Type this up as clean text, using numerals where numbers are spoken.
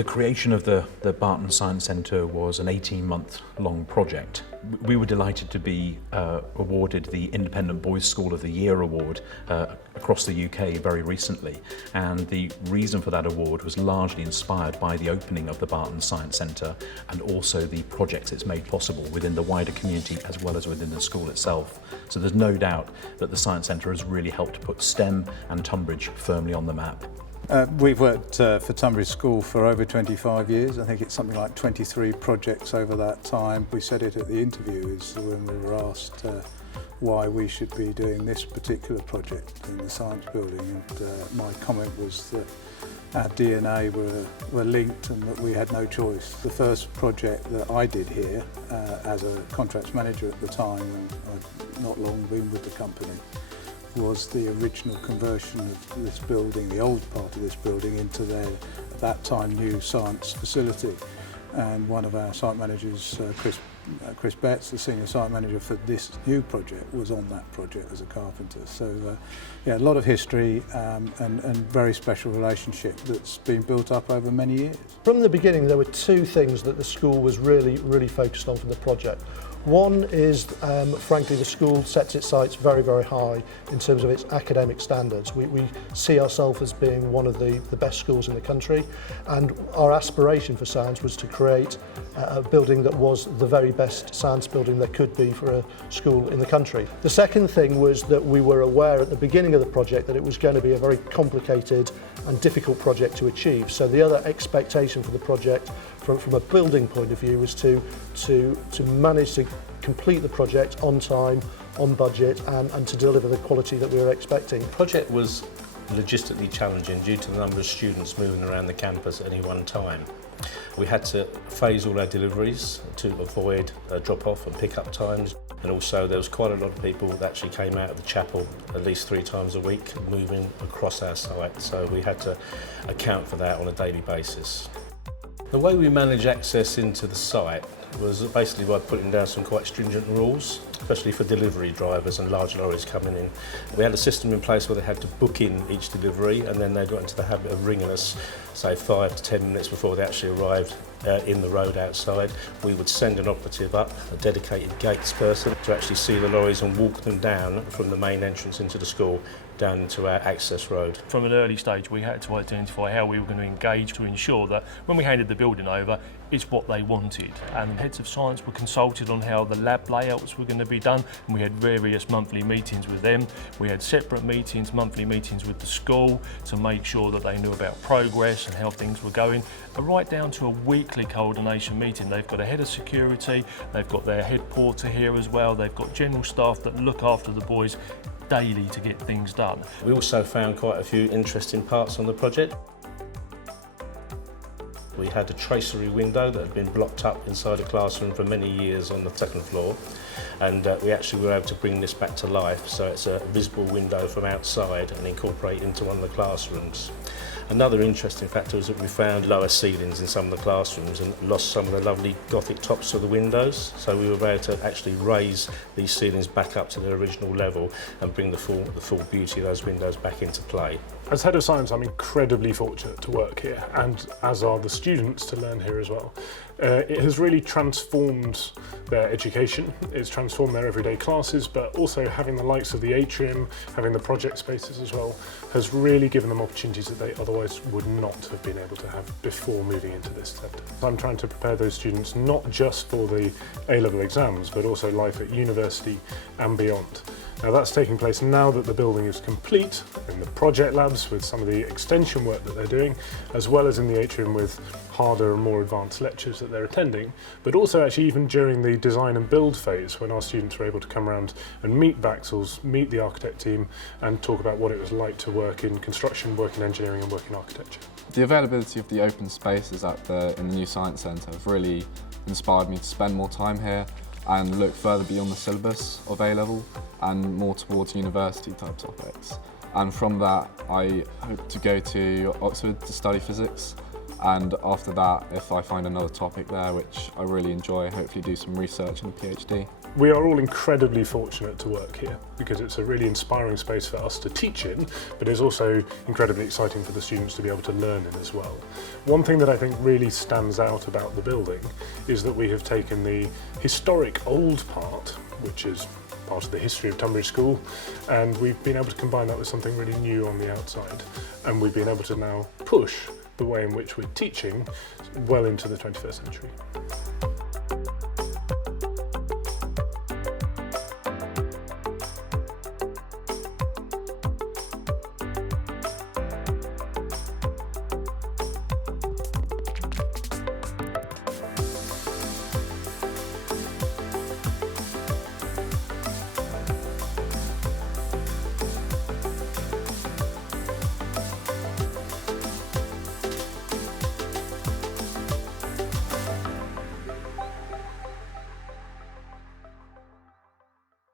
The creation of the Barton Science Centre was an 18-month-long project. We were delighted to be awarded the Independent Boys School of the Year award across the UK very recently, and the reason for that award was largely inspired by the opening of the Barton Science Centre and also the projects it's made possible within the wider community as well as within the school itself. So there's no doubt that the Science Centre has really helped to put STEM and Tonbridge firmly on the map. We've worked for Tonbridge School for over 25 years. I think it's something like 23 projects over that time. We said it at the interviews when we were asked why we should be doing this particular project in the science building, and my comment was that our DNA were linked and that we had no choice. The first project that I did here as a contracts manager at the time, and I've not long been with the company, was the original conversion of this building, the old part of this building, into their, at that time, new science facility. And one of our site managers, Chris Betts, the senior site manager for this new project, was on that project as a carpenter. So yeah, a lot of history and very special relationship that's been built up over many years. From the beginning, there were two things that the school was really focused on for the project. One is, frankly, the school sets its sights very high in terms of its academic standards. We see ourselves as being one of the best schools in the country, and our aspiration for science was to create a building that was the very best science building there could be for a school in the country. The second thing was that we were aware at the beginning of the project that it was going to be a very complicated and difficult project to achieve. So the other expectation for the project from a building point of view was to manage to complete the project on time, on budget, and to deliver the quality that we were expecting. The project was logistically challenging due to the number of students moving around the campus at any one time. We had to phase all our deliveries to avoid drop-off and pick-up times, and also there was quite a lot of people that actually came out of the chapel at least 3 times a week moving across our site, so we had to account for that on a daily basis. The way we manage access into the site was basically by putting down some quite stringent rules, especially for delivery drivers and large lorries coming in. We had a system in place where they had to book in each delivery, and then they got into the habit of ringing us, say 5 to 10 minutes before they actually arrived in the road outside. We would send an operative up, a dedicated gates person, to actually see the lorries and walk them down from the main entrance into the school down into our access road. From an early stage, we had to identify how we were going to engage to ensure that when we handed the building over, it's what they wanted. And the heads of science were consulted on how the lab layouts were going to be done, and we had various monthly meetings with them. We had separate meetings, monthly meetings with the school to make sure that they knew about progress and how things were going, right down to a weekly coordination meeting. They've got a head of security, they've got their head porter here as well, they've got general staff that look after the boys daily to get things done. We also found quite a few interesting parts on the project. We had a tracery window that had been blocked up inside a classroom for many years on the second floor, and we actually were able to bring this back to life, so it's a visible window from outside and incorporate into one of the classrooms. Another interesting factor is that we found lower ceilings in some of the classrooms and lost some of the lovely Gothic tops of the windows, so we were able to actually raise these ceilings back up to their original level and bring the full beauty of those windows back into play. As head of science, I'm incredibly fortunate to work here, and as are the students to learn here as well. It has really transformed their education, it's transformed their everyday classes, but also having the likes of the atrium, having the project spaces as well, has really given them opportunities that they otherwise would not have been able to have before moving into this centre. I'm trying to prepare those students not just for the A-level exams, but also life at university and beyond. Now that's taking place now that the building is complete, in the project labs with some of the extension work that they're doing, as well as in the atrium with harder and more advanced lectures that they're attending, but also actually even during the design and build phase when our students were able to come around and meet Baxall's, meet the architect team and talk about what it was like to work in construction, work in engineering and work in architecture. The availability of the open spaces in the new Science Centre have really inspired me to spend more time here and look further beyond the syllabus of A-level and more towards university type topics. And from that I hope to go to Oxford to study physics And after that, if I find another topic there which I really enjoy, hopefully do some research and a PhD. We are all incredibly fortunate to work here because it's a really inspiring space for us to teach in, but it's also incredibly exciting for the students to be able to learn in as well. One thing that I think really stands out about the building is that we have taken the historic old part, which is part of the history of Tonbridge School, and we've been able to combine that with something really new on the outside. And we've been able to now push the way in which we're teaching well into the 21st century.